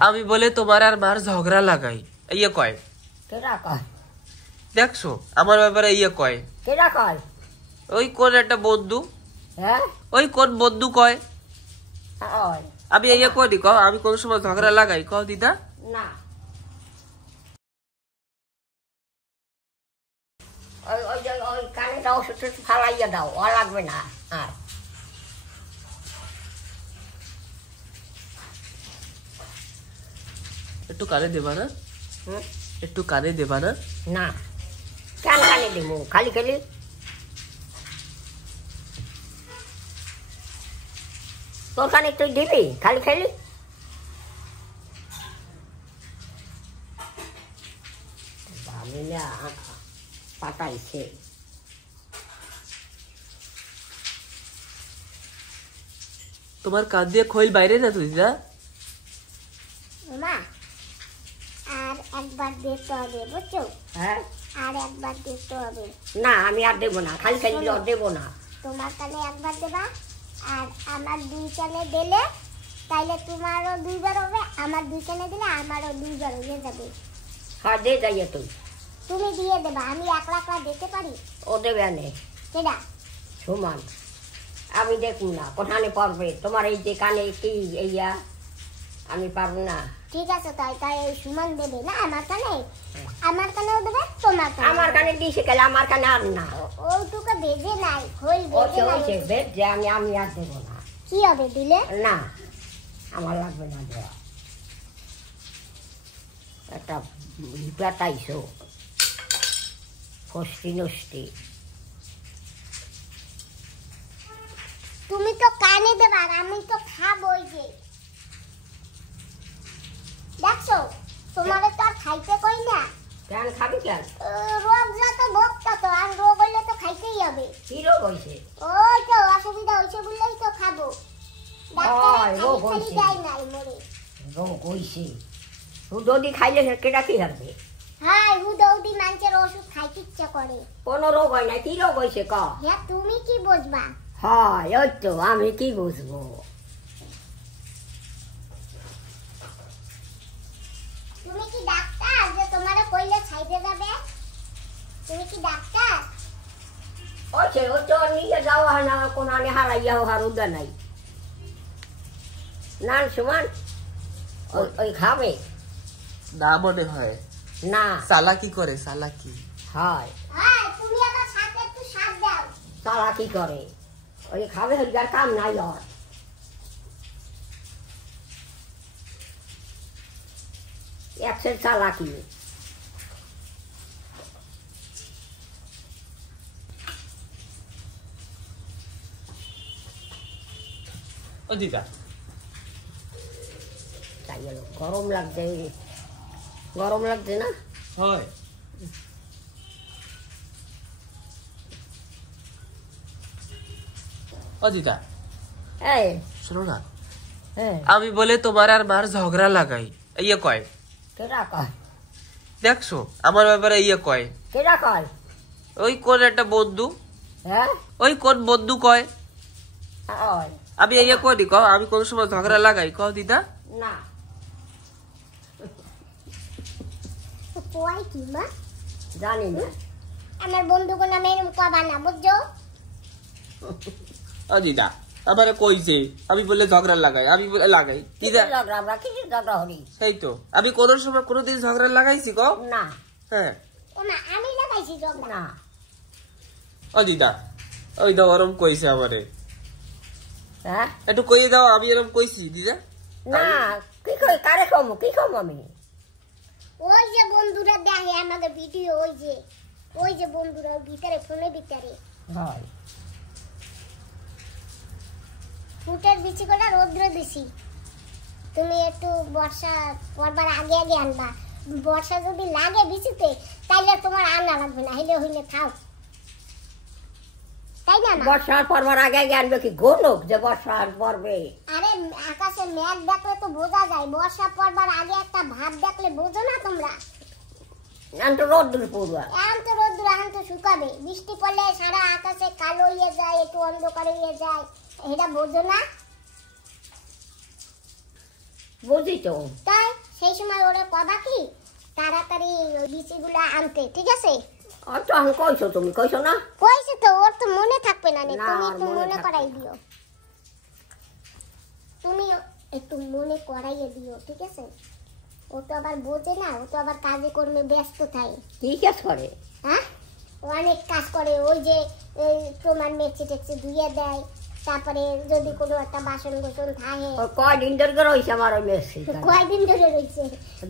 আমি বলে তোমার আর মার ঝগড়া লাগাই ইয়ে কয় কেডা কয় দেখছো আমার ব্যাপারে ইয়ে কয় কেডা কয় ওই কোন একটা বন্ধু হ্যাঁ ওই কোন বন্ধু কয় ওই আমি ইয়ে কই দি কও আমি কোন সময় ঝগড়া লাগাই কও দিদা না ওই ওই ওই কানে দাও শুধু ফালাইয়া দাও ও লাগবে না আর একটু কানে দেবা না একটু কানে দেবা না না কেন কানে দেবো খালি খালি তোর কানে তুই দিবি খালি খালি পাঠাইছে তোমার কান দিয়ে খৈল বাইরে না তুই দিদা মা আর একবার দিতে হবে বুঝছো হ্যাঁ আর একবার দিতে হবে না আমি আর দেবো না খালি খালি দেবো না তোমার কানে একবার দেবা আর আমার দুই কানে দিলে তাইলে তোমারও দুইবার হবে আমার দুই কানে দিলে আমারও দুইবার হয়ে যাবে হ্যাঁ দে যাইয়ে তুই তুমি দিয়ে দেবা আমি একলা একলা দিতে পারি ও দেবে আনে কেডা সুমান আমি দেখুন না কোথানে পারবে তোমার এই যে কানে কি এইয়া আমি পারবো না ঠিক আছে তাই তাই এই সুমন দেবে না আমার কানেও দেবে তোমার কানে আমার কানে দিয়েছে গেলে আমার কানে আর না ওইটুকু বেজে নাই খোল বেজে নাই বেদ যে আমি আর দেবো না কি হবে দিলে না আমার লাগবে না দেওয়া একটা পেটাইছো ফষ্টি নষ্টি তুমি তো কানে দেবা আর আমি তো খাবই যে দেখছো তোমার তো আর খাইতে কই না কেন খাবি কেন রোগ যত ভোগ তত আর রোগ হইলে তো খাইতেই হবে কি রোগ হয়েছে ওই তো অসুবিধা হয়েছে বললেই তো খাবো ওই, রোগ ডাক্তার হইছে। যাই নাই মরে রোগ হয়েছে যদি খাইলে কেটা কি হবে হাই হুদৌদি মানুষের ওষুধ খাইতে ইচ্ছা করে কোনো রোগ হয় না কি রোগ হয়েছে ক হ্যাঁ তুমি কি বুঝবা হয় ওই তো আমি কি বুঝবো তুমি কি ডাক্তার যে তোমারে কইলে ছাইতে যাবে তুমি কি ডাক্তার ওছে ও তো নিয়ে যাওয়া হয় না কোনো আনে হারাইয়া হার উদা নাই নান সুমান ওই খাবে না মনে হয় না চালাকি করে চালাকি হয় হ্যাঁ তুমি আমার সাথে একটু সাথ দাও তারা কি করে ওই খাবে হরিকার কাম নাই আর একশের চালাকি ও দিদা তাই গেল গরম লাগছে না হয় ও দিদা এই শোনো না হ্যাঁ আমি বলে তোমার আর মার ঝগড়া লাগাই ইয়ে কয় কেডা কয় দেখছো আমার ব্যাপারে ইয়ে কয় কেডা কয় ওই কোন একটা বন্ধু হ্যাঁ ওই কোন বন্ধু কয় ওই আমি ইয়ে কই দি কও আমি কোন সময় ঝগড়া লাগাই কও দিদা না কই কি মা জানি না আমার বন্ধুকে নামে এরকম কবা না বুঝছো ও দিদা আমারে কইছে আমি বলে ঝগড়া লাগাই আমি বলে লাগাই দিদা ঝগড়া আমরা কিছু ঝগড়া হরি সেই তো আমি কোন সময় কোনদিন ঝগড়া লাগাইছি কও না হ্যাঁ ও মা আমি লাগাইছি ঝগড়া না ও দিদা ওই দাও ওরম কইছে আমারে হ্যাঁ একটু কইয়ে দাও আমি এরম কইছি দিদা না কি কই কারে কম আমি ওই যে বন্ধুরা দেখে আমাকে ভিডিও ওই যে বন্ধুরা ভিতরে ফোনের ভিতরে হয় ফুটের বিচি করে রৌদ্র দিছি তুমি একটু বর্ষা পড়বার আগে আগে আনবা বর্ষা যদি লাগে বিচিতে তাইলে তোমার আনা লাগবে না হইলে খাও তাই না মা? বর্ষার পরবার আগে আনবে কি গোলক যে বর্ষার পরবে আরে আকাশে মেঘ দেখলে তো বোঝা যায় বর্ষা পড়বার আগে একটা ভাব দেখলে বোঝো না তোমরা এখন তো রোদ্দুর পড়ুয়া এখন তো রোদ্র এখন তো শুকাবে বৃষ্টি পড়লে সারা আকাশে কালো হয়ে যায় একটু অন্ধকার হয়ে যায় এটা বোঝো না বুঝি তো। তাই সেই সময় ওরে কবা কি তাড়াতাড়ি ওই বিচিগুলা আনতে, ঠিক আছে? তখন কইছো, তুমি কইছো না? কইছে তো, ওর তো মনে থাকবে না, না, তুমি ওর একটু মনে মনে থাকবে করাই না। দিও, তুমি একটু মনে করাইয়ে দিও, ঠিক আছে? ও তো আবার বোঝে না, ও তো আবার কাজে কর্মে ব্যস্ত থাকে। কি কাজ করে? হ্যাঁ, অনেক কাজ করে। ওই যে তোমার মেচে টেচে ধুয়ে দেয়, তারপরে যদি কোনো একটা বাসন গোসন থাকে। কয়দিন ধরে রয়েছে আমার ওই মেসি? কয়দিন ধরে রয়েছে?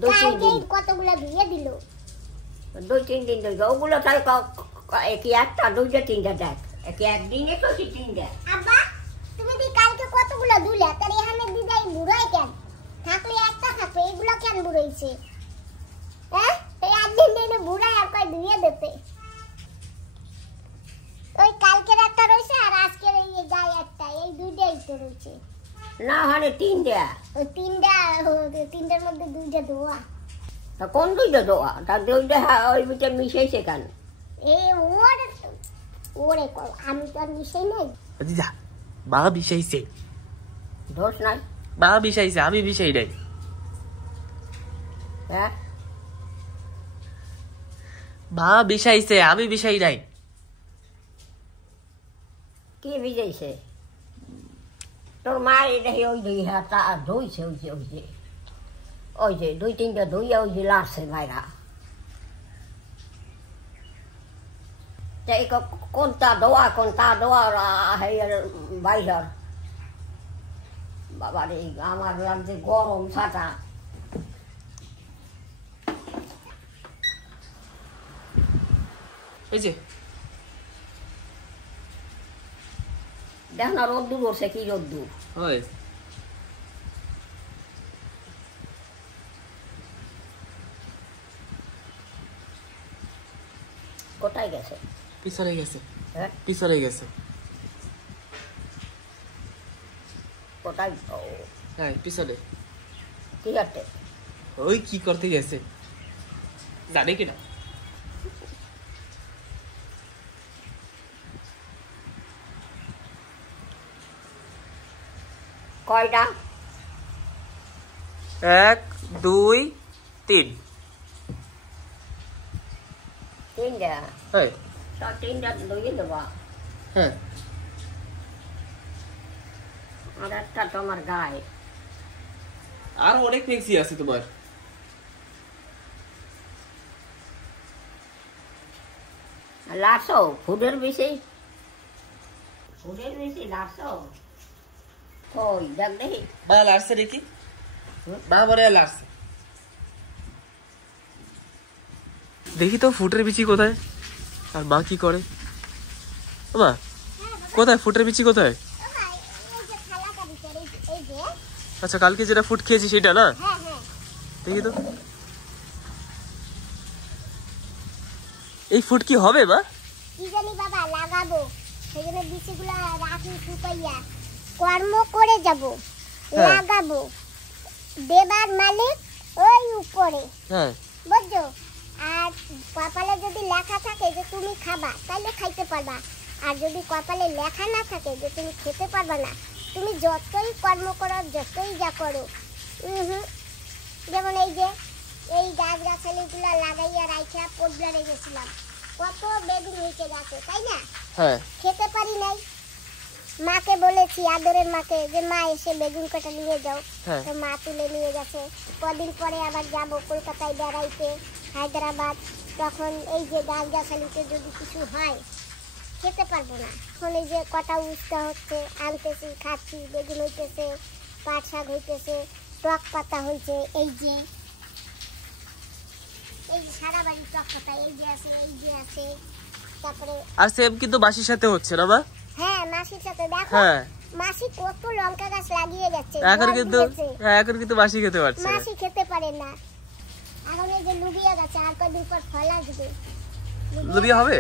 2-3 দিন। কতগুলা ধুয়ে দিল? 2-3 দিন ধরে। ওগুলো তাই কি একটা 2-3টা দেখ, কি একদিনে তো 3টা। আব্বা, তুমি দি কালকে কতগুলা ধুলে? তার এখানে দিদাই বুড়াই কেন? থাকলে একটা থাকবে, এগুলা কেন বুড়াইছে? হ্যাঁ, এই একদিন দিনে বুড়াই আর কয় ধুয়ে দিতে। ওই কালকের একটা রয়েছে আর আজকের এই গায়ে একটা, এই দুইটাই তো রয়েছে। না মানে 3টা। ওই তিনটার মধ্যে দুইটা ধোয়া। তা কোন 2টা দোয়া? তা 2টা ওই ভিতরে মিশাইছে কেন? ওরে আমি তো আর মিশাই নাই। দিদা মা বিষাইছে, দোষ নাই। মা বিষাইছে, আমি বিষাই নাই। হ্যাঁ, মা বিষাইছে, আমি বিষাই নাই। কি ভিজাইছে? তোর মা এটা ওই 2 হাত ধুইছে, ওই যে 2-3টা ধুইয়া ওই যে লাড়ছে ভাইরা। কোনটা দোয়া বাইর। বাবা রে, আমার লাগছে গরম ছাতা। এই যে দেখ না রোদ্দুর করছে, কি রোদ্দুর। হয় কোথায় গেছে? পিছনে গেছে, হ্যাঁ, পিছনে গেছে। কোথায়? হ্যাঁ পিছনে। কি আছে? ওই কি করতে গেছে জানে কিনা। কয়টা? 1 2 3। 3টা। হ্যাঁ তো 3টা ধুয়ে দেবা। হ্যাঁ আর একটা তোমার গায়ে। আর অনেক মিক্সি আছে তোমার। লাড়ছো ফুডের বেশি লাড়ছো। ওই দেখ দেখি। মা লাড়ছে দেখি, মা মনে হয় লাড়ছে। দেখি তো ফুটের বিচি কোথায়, আর মা কি করে। মা কোথায় ফুটের বিচি কোথায়? আচ্ছা কালকে যেটা ফুট খেয়েছি সেটা না? দেখি তো এই ফুট কি হবে মা? কি জানি বাবা, লাগাবো সেজন্য বিচিগুলা রাখি শুকাইয়া কর্ম করে যাব। লাগাবো, দেবার মালিক ওই উপরে, হ্যাঁ বুঝছো? আর কপালে যদি লেখা থাকে যে তুমি খাবা, তাহলে খাইতে পারবা। আর যদি কপালে লেখা না থাকে যে তুমি খেতে পারবা না, তুমি যতই কর্ম করো, যতই যা করো, যেমন এই যে এই গাছগাছালিগুলা লাগাইয়া রাইখা পোদলা রেখেছিলাম, কত বেগুন হয়েছে গাছে, তাই না? হ্যাঁ খেতে পারি নাই। মাকে বলেছি, আদরের মাকে, যে মা এসে বেগুন কাটা নিয়ে যাও। হ্যাঁ। তো মা তুলে নিয়ে গেছে। কদিন পরে আবার যাব কলকাতায় বেড়াইতে, হায়দ্রাবাদ। তখন এই যে গাছগাছালিতে যদি কিছু হয়, খেতে পারবো না। এখন এই যে কটা উস্তা হচ্ছে, আনতেছি, খাচ্ছি, বেগুন হইতেছে, পাট শাক হইতেছে, টক পাতা হয়েছে, এই যে সারা বাড়ি টক পাতা, এই যে আছে, এই যে আছে। তারপরে আর সেম কিন্তু বাসির সাথে হচ্ছে না মা? হ্যাঁ, মাসির সাথে দেখো, হ্যাঁ মাসি কত লঙ্কা গাছ লাগিয়ে গেছে, এখন জল কিন্তু দিয়েছে। এখন কিন্তু বাসি খেতে পারছে না। মাসি খেতে পারে না। এখন এই যে লুবিয়া গাছ, আর কদিন পর ফল আসবে। লুবিয়া হবে?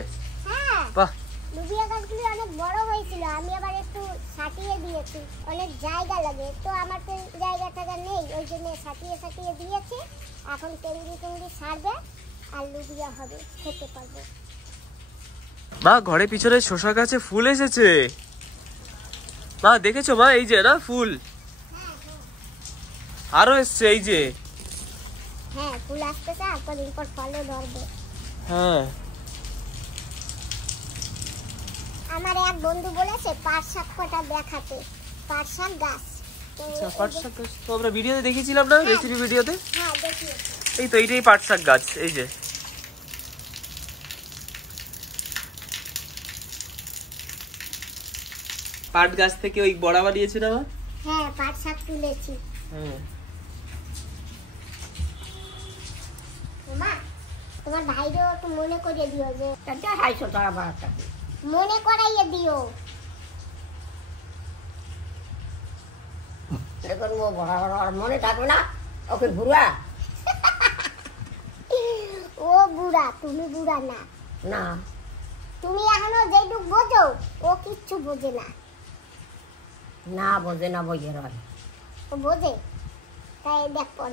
হ্যাঁ, বাহ লুবিয়া গাছগুলি অনেক বড় হয়েছিল, আমি আবার একটু ছাটিয়ে দিয়েছি। অনেক জায়গা লাগে তো, আমার তো জায়গা টাকা নেই, ওই জন্য ছাটিয়ে দিয়েছি। এখন টেঙ্গি ছাড়বে আর লুবিয়া হবে, খেতে পারবো। মা ঘরের পিছনে শসা গাছে ফুল এসেছে মা, দেখেছো মা? এই যে না ফুল, আরো এসছে এই যে। হ্যাঁ ফুল আসতেছে আর কদিন পর ফলও ধরবে। হ্যাঁ আমার এক বন্ধু বলেছে পাট শাক কটা দেখাতে, পাট শাক গাছ। তো আচ্ছা পাট শাক গাছ তো আমরা ভিডিওতে দেখেছিলাম না, রেসিপি ভিডিওতে। হ্যাঁ দেখিয়েছে। এই তো এইটাই পাট শাক গাছ, এই যে। পাট গাছ থেকে ওই বড়া বানিয়েছে না মা? হ্যাঁ পাট শাক তুলেছি। হ্যাঁ মা তোমার ভাইরও একটু মনে করিয়ে দিও যে দেখাইছো তারা বাড়াটাকে। মনে করাইয়ে দিও। এখন ও বড় আর মনে থাকবে না, ওকে বুড়া ও বুড়া, তুমি বুড়া না। না। তুমি এখনো যেটুক বোঝো ও কিচ্ছু বোঝে না। না বোঝে না, বোঝে রয়। ও বোঝে, তাই দেখো।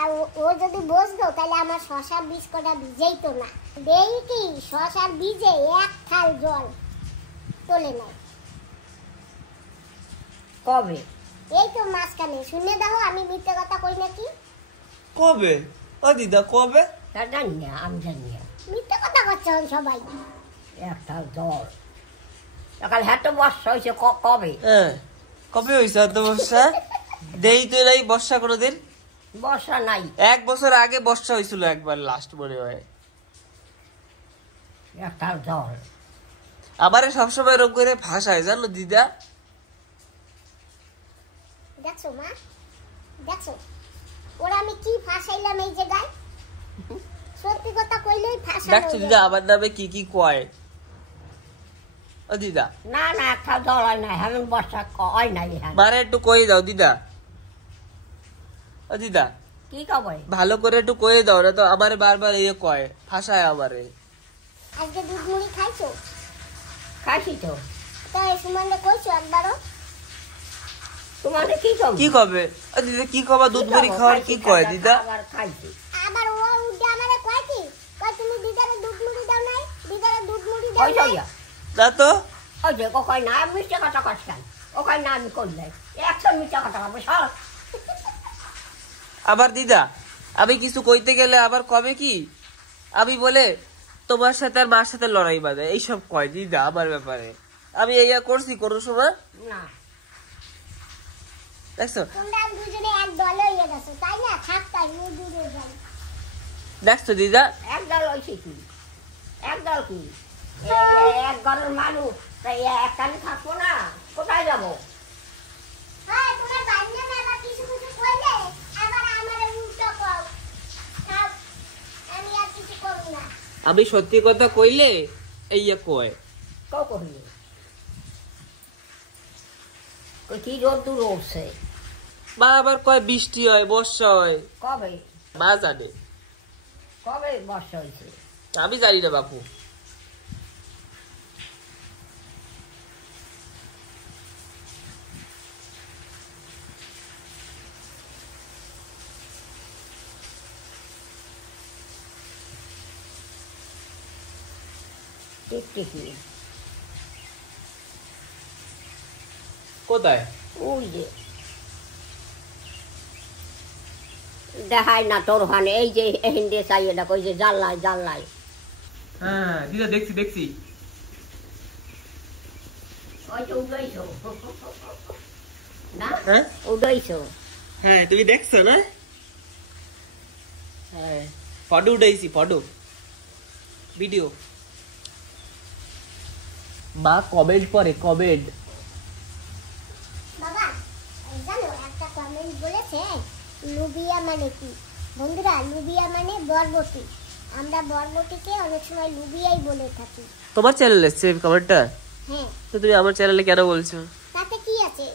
আর ও যদি বুঝতো তাহলে আমার শশার বীজ কটা ভিজেইতো না। দেই কি শশার বীজে এক থাল জল তোলে না। কবে? এই তো মাঝখানে। শুনে দাও আমি মিথ্যে কথা কই নাকি? কবে ও দিদা কবে? তা জানি না, আমি জানি না। মিথ্যে কথা করছে সবাই। একটা জল সকাল হ্যাঁ তো বর্ষা হয়েছে কবে? হ্যাঁ কবে হয়েছে অত বর্ষা? দেই তো নাই বর্ষা কোনোদিন। বর্ষা নাই। 1 বছর আগে বর্ষা হয়েছিল একবার, লাস্ট মনে হয়। একটা জল আমারে সবসময় এরকম করে ভাষায়, জানো দিদা। দেখছো মা, দেখছো ওরা আমি কি ফাঁসাইলাম এই জায়গায়। সত্যি কথা কইলেই ফাঁসা। দেখছো দিদা আমার নামে কি কি কয় ও দিদা। না না, একটা জল হয় না, হেমন বর্ষা হয় নাই। মারে একটু কয়ে দাও দিদা। ও দিদা কি কবে? ভালো করে একটু কয়ে দাও, না তো আমারে বারবার ইয়ে কয়, ফাঁসায় আমারে। আজকে দুধ মুড়ি খাইছো? খাইছি তো। তাই সুমনকে কইছো একবারও? তোমার কি কবে? কি কবে ও দিদা? কি কবা? দুধ মুড়ি খাওয়ার কি কয় দিদা? আবার খাইছি। আবার ও উঠে আমারে কয় কি, কয় তুমি দিদারে দুধ মুড়ি দাও নাই, দিদারে দুধ মুড়ি দাও ওই নাই। যাইয়া না তো ওই যে ও কয় না মিষ্টি কথা কষ্টান, ও কয় না আমি করলে 100 মিষ্টি কথা বলবো সব। আবার দিদা আমি কিছু কইতে গেলে আবার কবে কি আমি বলে তোমার সাথে আর মার সাথে লড়াই বাঁধে, এইসব কয় দিদা আমার ব্যাপারে। আমি এইয়া করছি কোনো সময়? না। দেখছো তোমরা দুজনে এক দলে হয়ে গেছো তাই না? থাক তাই মুই দূরে যাই। দেখছো দিদা। একদল হয়েছে কি? একদল কি? এক ঘরের মানুষ তাই একখানে থাকবো না, কোথায় যাবো? হ্যাঁ তোমার বান্না না আবার কিছু কিছু কইলে আবার আমারে উল্টো কও। থাক আমি আর কিছু করব না। আমি সত্যি কথা কইলে এইয়া কয়। কেউ কহিনি। কই কি রোদ দূর উঠছে? মা আবার কয় বৃষ্টি হয়, বর্ষা হয়, কবে? মা জানে, কবে বর্ষা হয়েছে? আমি জানি না বাপু। টিকটিকি কোথায়? ওই যে দেখায় না তোর ওখানে, এই যে হিন্দি চাইয়ে দেখো, ওই যে জানলায় জানলায়। হ্যাঁ দিদা দেখছি দেখছি। ওই যে উড়াইছো না? হ্যাঁ উড়াইছো। হ্যাঁ তুমি দেখছো না? হ্যাঁ ফটো উঠাইছি, ফটো ভিডিও। মা কমেন্ট পরে, কমেন্ট। বাবা জানো একটা কমেন্ট বলেছে লুবিয়া মানে কি? বন্ধুরা লুবিয়া মানে বরবটি। আমরা বরবটিকে অনেক সময় লুবিয়াই বলে থাকি। তোমার চ্যানেলে এসছে কমেন্টটা? হ্যাঁ। তো তুমি আমার চ্যানেলে কেন বলছো? তাতে কি আছে,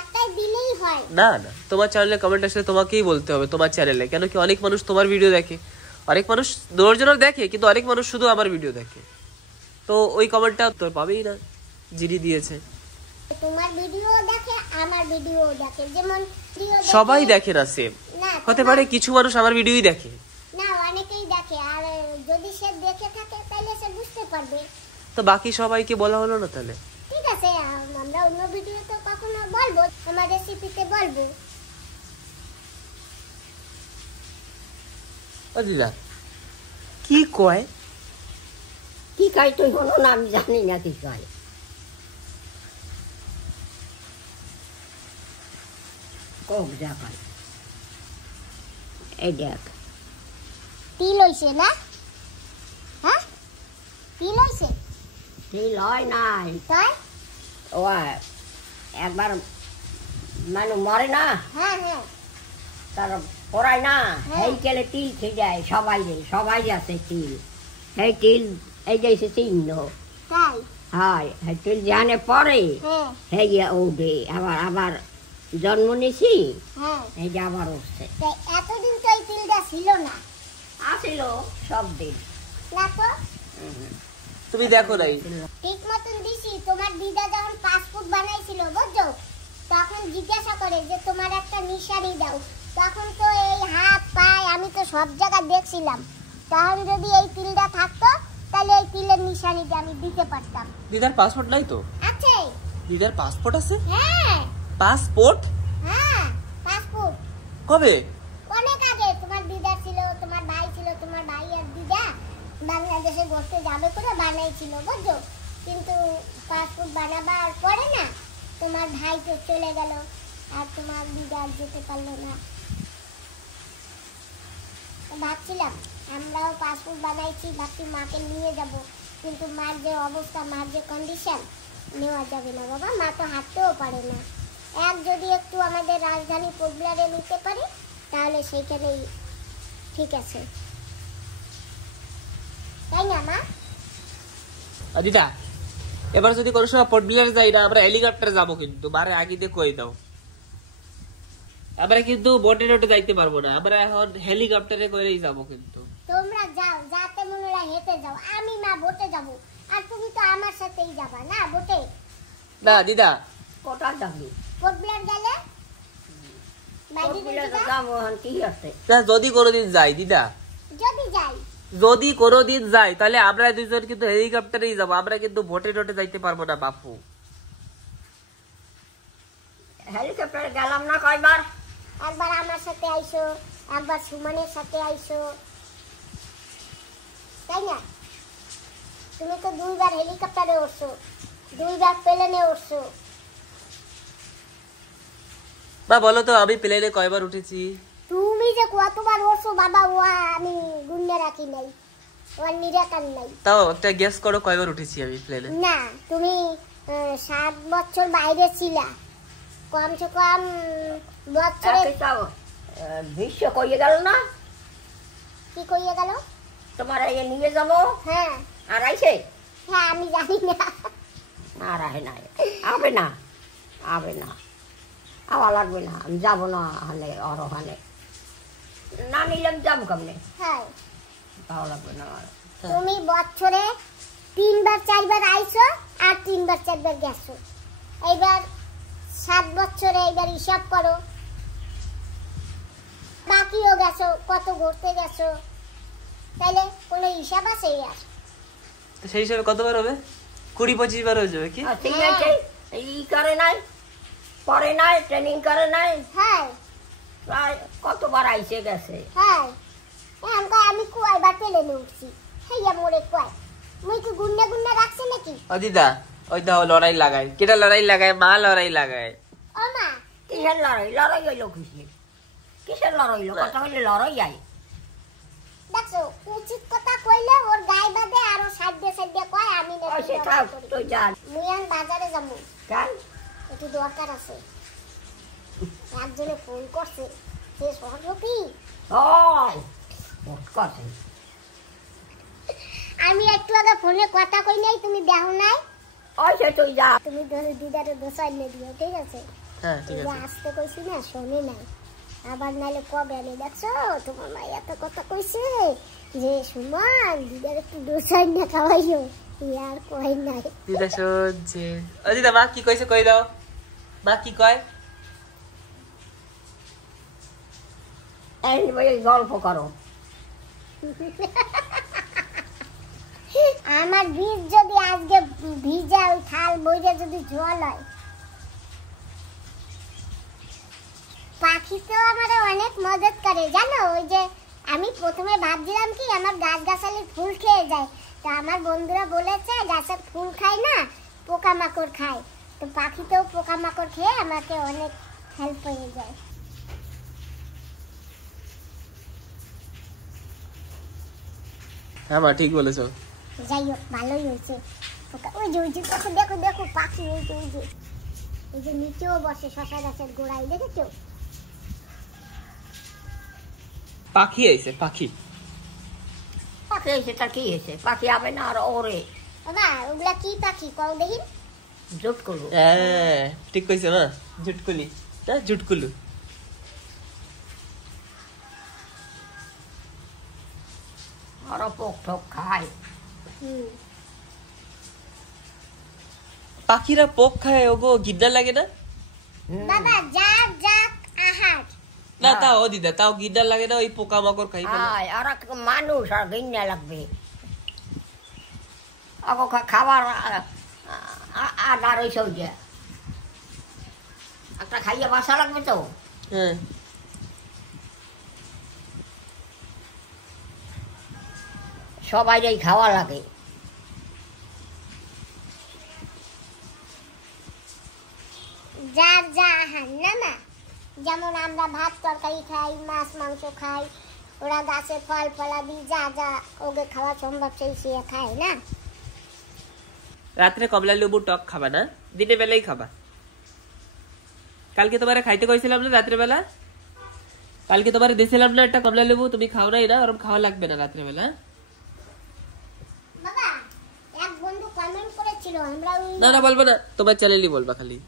একটাই দিলেই হয়। না না, তোমার চ্যানেলে কমেন্ট আসলে তোমাকেই বলতে হবে তোমার চ্যানেলে। কেন কি অনেক মানুষ তোমার ভিডিও দেখে, অনেক মানুষ দশজনের দেখে, কিন্তু অনেক মানুষ শুধু আমার ভিডিও দেখে। তো ওই কমেন্টটা তোর পাবেই না যিনি দিয়েছে। তোমার ভিডিও দেখে, আমার ভিডিও দেখে, যেমন সবাই দেখে না সেম, না হতে পারে কিছু মানুষ আমার ভিডিওই দেখে। না অনেকেই দেখে, আর যদি সে দেখে থাকে তাহলে সে বুঝতে পারবে। তো বাকি সবাইকে বলা হলো না তাহলে? ঠিক আছে আমরা অন্য ভিডিওতে কখনো বলবো, আমার রেসিপিতে বলবো। ও দিদা কি কয়? কি কয় তুই হলো না, আমি জানি না কি কয়। কোক যা কয় এই দেখ তিল হইছে না? হ্যাঁ তিল হইছে? তুই লয় নাই তাই? ও একবার মানুষ মরে না, হ্যাঁ হ্যাঁ তার পড়ায় না, হ্যাঁ। এই কেলে তিল খেয়ে যায় সবাই আছে তিল। এই তিল এই যে চিহ্ন তাই? হয়, এই তিল জানে পরে হ্যাঁ হয়ে গিয়ে উঠে আবার জন্ম নিছি, হ্যাঁ। এই যে আবার উঠছে। তাই এতদিন তো এই তিলটা ছিল না, আসিল সব দিন। না তো? তুমি দেখো নাই? ঠিক মতন দিছি। তোমার দিদা যখন পাসপোর্ট বানাইছিল বুঝছো, তখন জিজ্ঞাসা করে যে তোমার একটা নিশানি দাও। তখন তো এই হাত পায়ে আমি তো সব জায়গায় দেখছিলাম। তখন যদি এই তিলটা থাকতো তাহলে এই তিলের নিশানিটা আমি দিতে পারতাম। দিদার পাসপোর্ট নাই তো? আছে। দিদার পাসপোর্ট আছে? হ্যাঁ পাসপোর্ট? হ্যাঁ পাসপোর্ট কবে? অনেক আগে তোমার দিদা ছিল, তোমার ভাই ছিল, তোমার ভাই আর দিদা বাংলাদেশে ঘুরতে যাবে করে বানাইছিল বুঝছো। কিন্তু পাসপোর্ট বানাবার পরে না তোমার ভাই তো চলে গেল আর তোমার দিদা আর যেতে পারলো না। তো ভাবছিলাম আমরাও পাসপোর্ট বানাইছি, ভাবছি মাকে নিয়ে যাব, কিন্তু মার যে অবস্থা, মার যে কন্ডিশন, নেওয়া যাবে না বাবা। মা তো হাঁটতেও পারে না। যদি একটু আমাদের রাজধানী পোবলারে নিতে পারি তাহলে সেইখানেই ঠিক আছে, তাই না মা? দিদা এবার যদি কোনো সময় পোর্ট ব্লেয়ার যাই না, আমরা হেলিকপ্টারে যাবো, কিন্তু বারে আগে দিয়ে কই দাও। আমরা কিন্তু বোটে টোটে যাইতে পারবো না, আমরা এখন হেলিকপ্টারে করেই যাবো। কিন্তু তোমরা যাও, যাতে মনে হয় হেঁটে যাও, আমি মা বোটে যাব। আর তুমি তো আমার সাথেই যাবা না বোটে? না দিদা, কোথায় যাবি? পোবলার গেলে বাইরে যাবা? যাবো কি আছে। যদি কোনোদিন যাই দিদা, যদি যাই, যদি কোনোদিন যাই তাহলে আমরা দুজন কিন্তু হেলিকপ্টারেই যাবো, আমরা কিন্তু বোটে টোটে যাইতে পারবো না বাপু। হেলিকপ্টারে গেলাম না কয়বার। একবার আমার সাথে আইসো, একবার সুমনের সাথে আইসো, তাই না? তুমি তো 2 বার হেলিকপ্টারে উঠছো, 2 বার প্লেনে উঠছো। বা বলো তো আমি প্লেনে কয়বার উঠেছি? তুমি যে কতবার উঠছো বাবা, ও আমি গুণে রাখি নাই, ওর নিরাকার নাই। তাও একটা গেস করো কয়বার উঠেছি আমি প্লেনে? না তুমি 7 বছর বাইরে ছিলা, কমসে কম বছরে। বিশ্ব কইয়ে গেল না, কি কইয়া গেল? তোমার নিয়ে যাবো। হ্যাঁ আর আইছে? হ্যাঁ আমি জানি না। আর আহে না, আবে না, আবে না, আওয়া লাগবে না, আমি যাবো না। হালে অর হালে না নিলে আমি যাবো কেমনে? হ্যাঁ ভালো লাগবে না। তুমি বছরে 3 বার 4 বার আইছো আর 3 বার 4 বার গেছো। এইবার 7 বছরে এইবার হিসাব করো, বাকিও গেছো, কত ঘুরতে গেছো, তাইলে কোনো হিসাব আছে? আর সেই হিসাবে কতবার হবে? 20-25 বার হয়ে যাবে কি? ঠিক আছে, এই করে নাই, পরে নাই, ট্রেনিং করে নাই, হ্যাঁ প্রায় কতবার আইসে গেছে। হ্যাঁ এখন কয় আমি কয়বার প্লেনে উঠছি, হেইয়া মোরে কয় মুই কি গুন্ডা গুন্ডা রাখছে নাকি? ও দিদা, ওই দাও লড়াই লাগায়, কেটা লড়াই লাগায়? মা লড়াই লাগায়। ও মা কিসের লড়াই? লড়াই হইলো কিসের লড়াই হইলো? কথা হইলে লড়াই আই। দেখছো উচিত কথা কইলে ওর গায়ে বাঁধে আর ও সাইডে সাইডে কয় আমি না। ওই সে থাক, তুই যা। মুই আন বাজারে যাবো, কেন? একটু দরকার আছে। একজনে ফোন করছে, সে সহযোগী। ওই ফোন করছে। আমি একটু আগে ফোনে কথা কই নাই, তুমি দেখো নাই? ওই সে তুই যা। তুমি দিদারে দোসাই নে দিও, ঠিক আছে? হ্যাঁ ঠিক আছে। আসতে কইছি না, শোনে নাই। আবার নাইলে কবে আমি, দেখছো তোমার মা এত কথা কইছে যে সুমন দিদার একটু দোসাই না খাওয়াইও, আর কই নাই। দিদা সহ্যে। ও দিদা, মা কি কইছে কই দাও। মা কি কয়? এই গল্প করো। আমার বীজ যদি আজকে ভিজা ওই থাল বইরে যদি জল হয়, পাখি তো আমার অনেক মদত করে জানো। ওই যে আমি প্রথমে ভাবছিলাম কি আমার গাছগাছালির ফুল খেয়ে যায়, তা আমার বন্ধুরা বলেছে গাছের ফুল খায় না, পোকামাকড় খায়। তো পাখিতেও পোকামাকড় খেয়ে আমাকে অনেক হেল্প হয়ে যায়। হ্যাঁ মা ঠিক বলেছো। যাই হোক ভালোই হয়েছে। ওই যে দেখো দেখো দেখো পাখি, ওই যে নিচেও বসে শশা গাছের গোড়ায়, দেখেছো? পাখি আইছে, পাখি পাখি এসে তার কি হয়েছে? পাখি হবে না আর ওরে বাবা ওগুলা কি পাখি কও দেখি? জোট করবো। হ্যাঁ ঠিক কইছে মা, জুটকুলি না জুটকুলু। আরো পোক ঠোক খায়। পাখিরা পোক খায়, ওগো গিদ্দা লাগে না? বাবা যাক যাক আহার। না তাও দিদা, তাও গিদ্দা লাগে না, ওই পোকামাকড় খাই বলে। আর মানুষ আর গিন্না লাগবে। আগো খাবার আদার ওই সব যে একটা খাইয়ে বাসা লাগবে তো। হ্যাঁ সবাই খাওয়া লাগে। যার যা আহার না না, যেমন আমরা ভাত তরকারি খাই, মাছ মাংস খাই, ওরা গাছে ফল ফলাদি যা যা ওকে খাওয়া সম্ভব সেই সে খায় না। রাত্রে কমলা লেবু টক খাবা না, দিনের বেলাই খাবা। কালকে তোমারে খাইতে কইছিলাম না রাত্রে বেলা, কালকে তোমারে দিয়েছিলাম না একটা কমলা লেবু, তুমি খাও নাই না, ওরকম খাওয়া লাগবে না রাত্রে বেলা। বাবা এক বন্ধু কমেন্ট করেছিল আমরা না না বলবো না, তোমার চ্যানেলই বলবা খালি।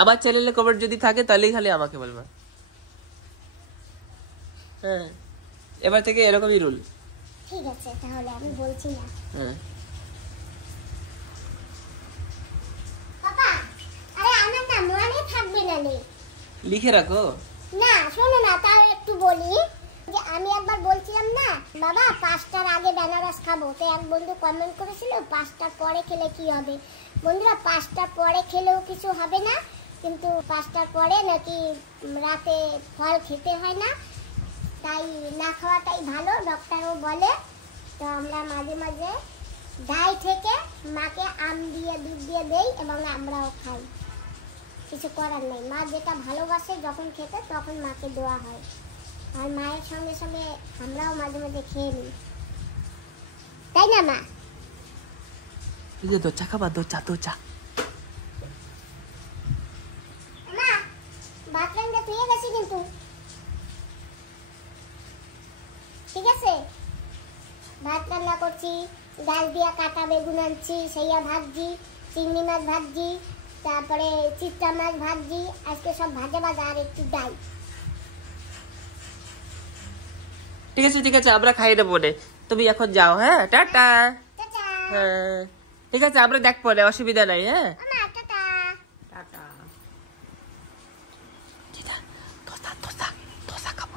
আমার চ্যানেলে কমেন্ট যদি থাকে তাহলেই খালি আমাকে বলবা। হ্যাঁ এবার থেকে এরকমই রুল। ঠিক আছে তাহলে আমি বলছি না। হ্যাঁ বাবা আরে আমার না মনে থাকবে না নে। লিখে রাখো। না শোনো না, তাও একটু বলি যে আমি একবার বলছিলাম না বাবা 5টার আগে বেনারস খাবো, তো এক বন্ধু কমেন্ট করেছিল 5টার পরে খেলে কি হবে। বন্ধুরা 5টার পরে খেলেও কিছু হবে না, কিন্তু 5টার পরে নাকি রাতে ফল খেতে হয় না, তাই না খাওয়াটাই ভালো ডক্টরও বলে। তো আমরা মাঝে মাঝে গাই থেকে মাকে আম দিয়ে দুধ দিয়ে দেই এবং আমরাও খাই, কিছু করার নেই। মা যেটা ভালোবাসে যখন খেতে তখন মাকে দেওয়া হয়, আর মায়ের সঙ্গে সঙ্গে আমরাও মাঝে মাঝে খেয়ে নিই, তাই না মা? দোচা খাবা, দোচা দোচা। মা বাথরুমটা ধুয়ে গেছি কিন্তু, ঠিক আছে? ভাত রান্না করছি, ডাল দিয়া কাটা বেগুন আনছি, সেইয়া ভাজছি, চিংড়ি মাছ ভাজছি, তারপরে চিত্রা মাছ ভাজছি, আজকে সব ভাজা ভাজা আর একটু ডাল। ঠিক আছে ঠিক আছে, আমরা খাই দেবো নে, তুমি এখন যাও। হ্যাঁ টাটা। টাটা হ্যাঁ ঠিক আছে, আমরা দেখবো না, অসুবিধা নাই। হ্যাঁ মা টাটা। টাটা। দিদা দোসা দোসা দোসা খাবো।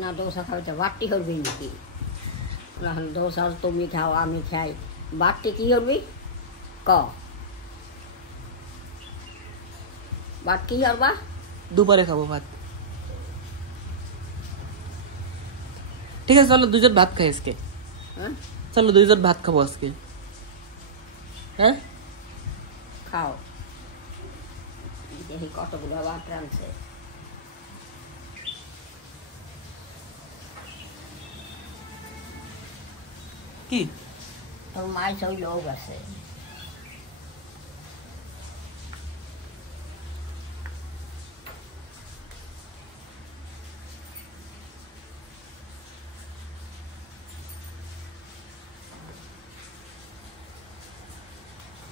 না দোসা খাইতে বাট্টি করবি নাকি? দোসা তুমি খাও আমি খাই, বাট্টি কি করবি ক? বাট কি করবা? দুপুরে খাবো ভাত। ঠিক আছে চলো দুজন ভাত খাই আজকে। হ্যাঁ চলো দুইজন ভাত খাবো আজকে। হ্যাঁ খাও, দেখি কতগুলো ভাত রাঁধছে। কি তোর মায়ের সব লোক আছে।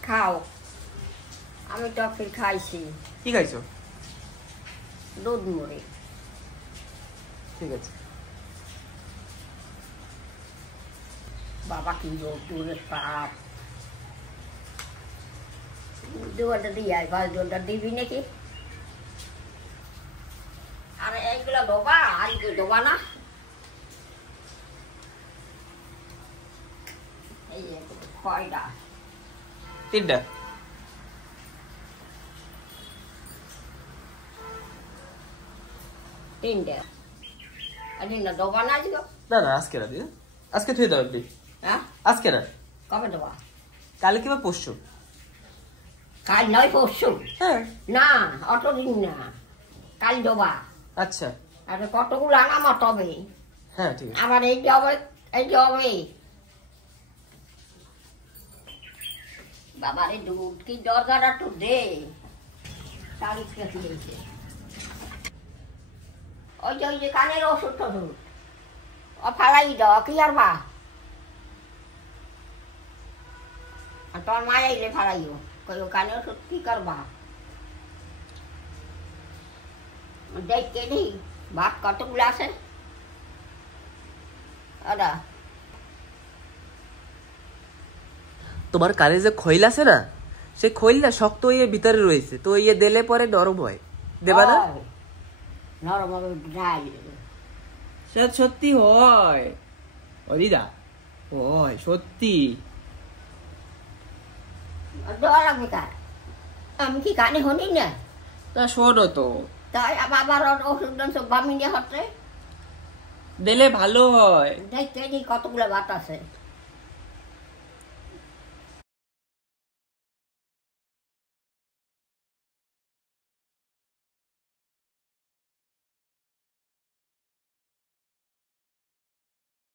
খাও, আমি টফি খাইছি। কি খাইছো? দুধ মুড়ি। ঠিক আছে। বাবা কি দূরের পাপ, দুটা দিয়ে আয়, দুটা দিবি নাকি? আরে এইগুলো ডোবা, আর কি ডোবা না? এই কয়টা? 3টা। তিনটে আজকে না দেবা না আজকে না না আজকে না দিদি, আজকে থুয়ে দাও এমনি। হ্যাঁ আজকে না, কবে দেবা কালকে বা পরশু। কাল নয় পরশু হ্যাঁ না অত দিন না কাল দেবা আচ্ছা আর কতগুলো আনামত হবে হ্যাঁ ঠিক আছে। আবার এই হবে এই হবে বাবারে দুধ কি দরজাটা তো দে তারিখ কেটে দিয়েছে ওই যে কানের ওষুধ টষুধ ও ফালাই দাও কি আর বা আর তোর মা আইলে ফালাইও কই ও কানের ওষুধ কি করবা দেখতে নেই ভাত কতগুলো আছে আদা তোমার কানে যে খৈল আছে না, সেই খৈল না শক্ত হয়ে ভিতরে রয়েছে, তো ইয়ে দিলে পরে নরম হয়, দেবা না? নরম হবে ডাল সত্যি হয় ও দিদা, হয় সত্যি। দেওয়া লাগবে কার আমি কি কানে শুনি না তা শোনো তো, তাই আবার ওষুধ সব বামিনে হচ্ছে দিলে ভালো হয়। দেখতে কতগুলো ভাত আছে